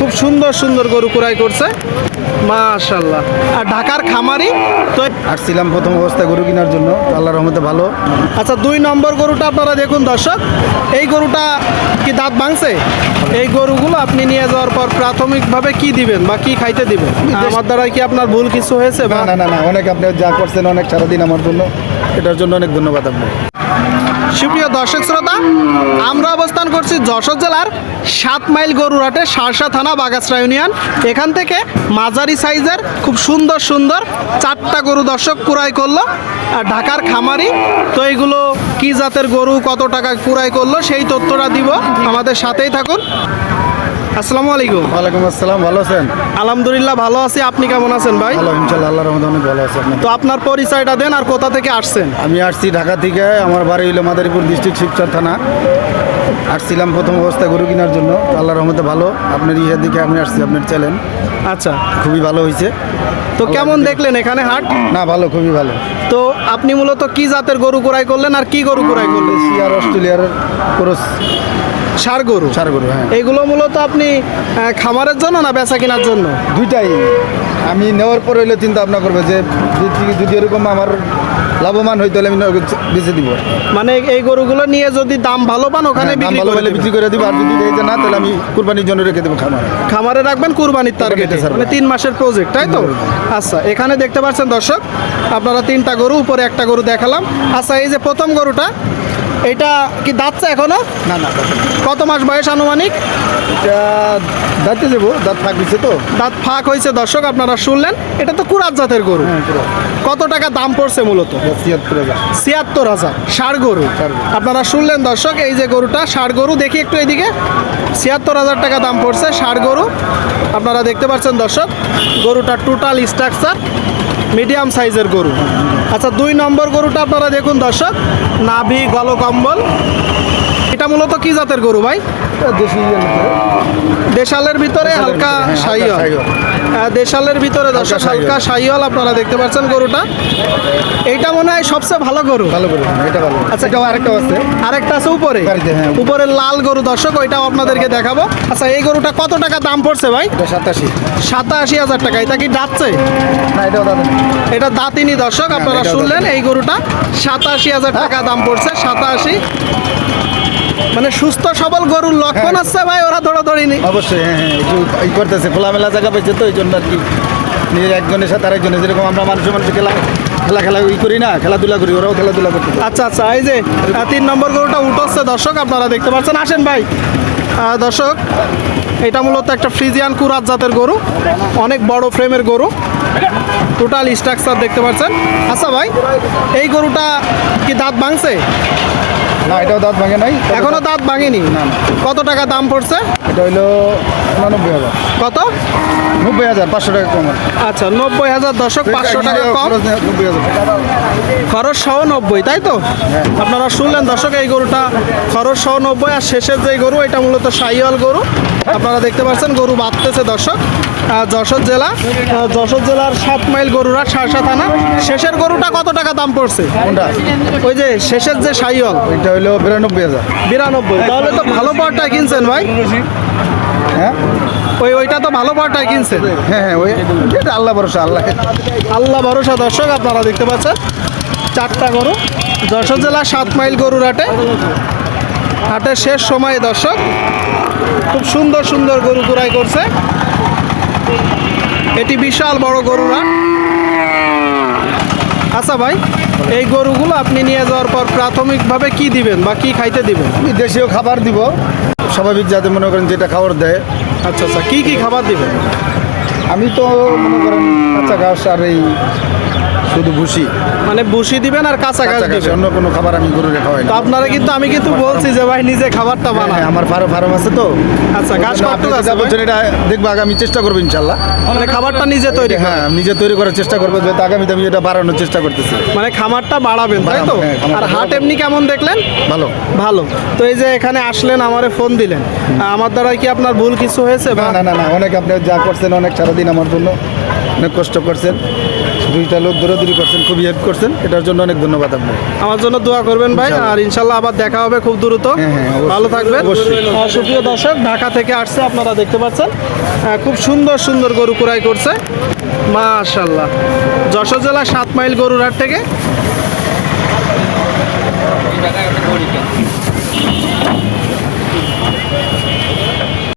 খুব সুন্দর সুন্দর গরু ক্রয় করছে। মাশাল্লাহ আর ঢাকার খামারি? তো আসছিলাম প্রথম অবস্থায় গরু কেনার জন্য। আল্লাহর রহমতে ভালো। আচ্ছা দুই নম্বর গরুটা আপনারা দেখুন দর্শক। এই গরুটা কি দাঁত ভাঙছে? এই গরুগুলো আপনি নিয়ে যাওয়ার পর প্রাথমিকভাবে কি দিবেন বা কি খাইতে দিবেন? আমার দ্বারা কি আপনার ভুল কিছু হয়েছে না না না না অনেক আপনি যা করছেন অনেক সারাদিন আমার জন্য। এটার জন্য অনেক ধন্যবাদ আপনার সুপ্রিয় দর্শক শ্রোতা, আমরা অবস্থান করছি যশোর জেলার সাত মাইল গরুরাটে সারসা থানা বাগাসরা ইউনিয়ন। এখান থেকে মাঝারি সাইজের খুব সুন্দর সুন্দর চারটা গরু দর্শক কুরাই করল। আর ঢাকার খামারি, তো এইগুলো কি জাতের গরু, কত টাকা কুরাই করল, সেই তথ্যটা দিব। আমাদের সাথেই থাকুন। আসসালামু আলাইকুম। ওয়ালাইকুম আসসালাম ভালো আছেন? আলহামদুলিল্লাহ ভালো আছি। আপনি কেমন আছেন ভাই? ভালো ইনশাল্লাহ আল্লাহর রহমতে অনেক ভালো আছে আপনার। তো আপনার পরিচয়টা দেন আর কোথা থেকে আসছেন? আমি আসছি ঢাকা থেকে আমার বাড়ি হইল মাদারীপুর ডিস্ট্রিক্ট শিবচর থানা। আসছিলাম প্রথম অবস্থায় গরু কেনার জন্য। আল্লাহর রহমতে ভালো। আপনার ইয়ের দিকে আমি আসছি আপনার চ্যানেল আচ্ছা। খুবই ভালো হয়েছে তো কেমন দেখলেন এখানে হাট? না ভালো খুবই ভালো। তো আপনি মূলত কি জাতের গরু ক্রয় করলেন আর কি গরু ক্রয় করলেন? আর অস্ট্রেলিয়ার ক্রস। সার গরু? সার গরু হ্যাঁ। এইগুলো মূলত আপনি খামারের জন্য না বেচা কেনার জন্য? দুইটাই। আমি নেওয়ার পরে হইলে চিন্তা ভাবনা করব যে যদি- এরকম আমার লাভবান হইতে হলে আমি বেঁচে দিব। মানে এই গরুগুলো নিয়ে যদি দাম ভালো পান ওখানে হ্যাঁ, বিক্রি ভালো করে হলে বিক্রি করে দিব আর যদি যে না তাহলে আমি কুরবানির জন্য রেখে দেবো খামার। খামারে রাখবেন কুরবানির টার্গেটে। কুরবানিতে মানে তিন মাসের প্রজেক্ট তাই তো? আচ্ছা এখানে দেখতে পাচ্ছেন দর্শক আপনারা তিনটা গরু উপরে একটা গরু দেখালাম। আচ্ছা এই যে প্রথম গরুটা এটা কি দাঁতছে এখনও? না না কত মাস বয়স আনুমানিক? দাঁতে যাব দাঁত ফাঁক দিচ্ছে তো। দাঁত ফাঁক হয়েছে দর্শক আপনারা শুনলেন। এটা তো কুরাত জাতের গরু। হ্যাঁ কত টাকা দাম পড়ছে মূলত? ছিয়াত্তর হাজার। ষাড় গরু। আপনারা শুনলেন দর্শক এই যে গরুটা ষাড় গরু দেখি একটু এদিকে। ছিয়াত্তর হাজার টাকা দাম পড়ছে ষাড় গরু। আপনারা দেখতে পাচ্ছেন দর্শক গরুটা টোটাল স্ট্রাকচার মিডিয়াম সাইজের গরু। আচ্ছা দুই নম্বর গরুটা আপনারা দেখুন দর্শক, নাভি গলকম্বল। এটা মূলত কি জাতের গরু ভাই? দেশি দেশালের ভিতরে হালকা সাইয়ল দেশালের ভিতরে দর্শক হালকা সাইয়ল আপনারা দেখতে পাচ্ছেন গরুটা। এইটা মনে হয় সবচেয়ে ভালো গরু। ভালো করে হ্যাঁ, এটা ভালো। আচ্ছা। এটাও আরেকটা আছে। আরেকটা আছে উপরে। হ্যাঁ। উপরে। লাল গরু দর্শক ওইটাও আপনাদেরকে দেখাবো। আচ্ছা এই গরুটা কত টাকা দাম পড়ছে ভাই? সাতাশি। সাতাশি হাজার টাকা। এটা কি যাচ্ছে না এটাও দাদা এটা দাঁতিনি দর্শক আপনারা শুনলেন এই গরুটা। সাতাশি হাজার টাকা দাম পড়ছে সাতাশি। মানে সুস্থ সবল গরুর লক্ষণ হ্যাঁ। আছে ভাই ওরা ধরাধরি নি অবশ্যই হ্যাঁ হ্যাঁ একটু ই করতেছে খোলামেলা জায়গা পেয়েছে তো এই জন্য আর কি। নিজের একজনের সাথে আরেকজনের যেরকম আমরা মানুষের মানুষের খেলা খেলা খেলা ই করি না খেলাধুলা করি ওরাও খেলাধুলা করতে আচ্ছা আচ্ছা এই যে তিন নম্বর গরুটা উঠোচ্ছে দর্শক আপনারা দেখতে পাচ্ছেন আসেন ভাই। দর্শক এটা মূলত একটা ফ্রিজিয়ান কুরাত জাতের গরু অনেক বড় ফ্রেমের গরু টোটাল স্ট্রাকচার দেখতে পাচ্ছেন। আচ্ছা ভাই এই গরুটা কি দাঁত ভাঙছে? না এটাও দাঁত ভাঙে নাই এখনও দাঁত ভাঙেনি? না, না। কত টাকা দাম পড়ছে? এটা হইল উনানব্বই হাজার। কত? নব্বই হাজার পাঁচশো টাকা কম। আচ্ছা নব্বই হাজার দর্শক পাঁচশো টাকা কম। নব্বই হাজার। খরচ সহ নব্বই তাই তো? আপনারা শুনলেন দর্শক এই গরুটা খরচ সহ নব্বই আর শেষের যে গরু এটা মূলত সাইওয়াল গরু। আপনারা দেখতে পাচ্ছেন গরু বাঁধতেছে দর্শক। যশোর জেলা? যশোর জেলার সাত মাইল গরুরা সারসা থানা। শেষের গরুটা কত টাকা দাম পড়ছে? কোনটা? ওই যে শেষের যে সাইয়ল এটা হইল বিরানব্বই হাজার। বিরানব্বই। তাহলে তো ভালো পাওয়ারটাই কিনছেন ভাই। হ্যাঁ? ওই ওইটা তো ভালো পাওয়ারটাই কিনছেন। হ্যাঁ হ্যাঁ ওই এটা আল্লাহ ভরসা আল্লাহ। আল্লাহ ভরসা। দর্শক আপনারা দেখতে পাচ্ছেন চারটা গরু। যশোর জেলার সাত মাইল গরুর হাটে। হাটের শেষ সময়ে দর্শক খুব সুন্দর সুন্দর গরু কুড়াই করছে। এটি বিশাল বড় গরুরা। আচ্ছা ভাই এই গরুগুলো আপনি নিয়ে যাওয়ার পর প্রাথমিকভাবে কি দিবেন বা কি খাইতে দিবেন? আমি দেশীয় খাবার দিব। স্বাভাবিক যাতে মনে করেন যেটা খাবার দেয়। আচ্ছা আচ্ছা কী কী খাবার দিবেন? আমি তো মনে করেন কাঁচা ঘাস আর এই শুধু ভুসি। মানে বুসি দিবেন আর কাঁচা ঘাস কাঁচা দিবেন। অন্য কোনো খাবার আমি গরুরে খাওয়াই তো আপনারা কিন্তু আমি কিন্তু বলছি যে ভাই নিজে খাবারটা বানান। হ্যাঁ, আমার ফার্ম ফার্ম আছে তো। আচ্ছা ঘাস আপনি আছে বলছেন এটা দেখব আগামী চেষ্টা করব ইনশাল্লাহ। মানে খাবারটা নিজে তৈরি হ্যাঁ নিজে তৈরি করার চেষ্টা করব যাতে আগামীতে আমি এটা বাড়ানোর চেষ্টা করতেছি। মানে খামারটা বাড়াবেন তাই তো? হ্যাঁ, আর হাট এমনি কেমন দেখলেন? ভালো। ভালো। তো এই যে এখানে আসলেন আমারে ফোন দিলেন। আমার দ্বারা কি আপনার ভুল কিছু হয়েছে না না না না অনেক আপনি যা করছেন অনেক সারাদিন আমার জন্য অনেক কষ্ট করছেন। দুইটা লোক দৌড়াদৌড়ি করছেন খুবই হেল্প করছেন। এটার জন্য অনেক ধন্যবাদ আপনার আমার জন্য দোয়া করবেন ভাই আর ইনশাল্লাহ আবার দেখা হবে খুব দ্রুত। হ্যাঁ, হ্যাঁ, ভালো থাকবেন। অবশ্যই। সুপ্রিয় দর্শক ঢাকা থেকে আসছে আপনারা দেখতে পাচ্ছেন। খুব সুন্দর সুন্দর গরু কুড়াই করছে। মাশাল্লাহ যশোর জেলা সাত মাইল গরুর হাট থেকে।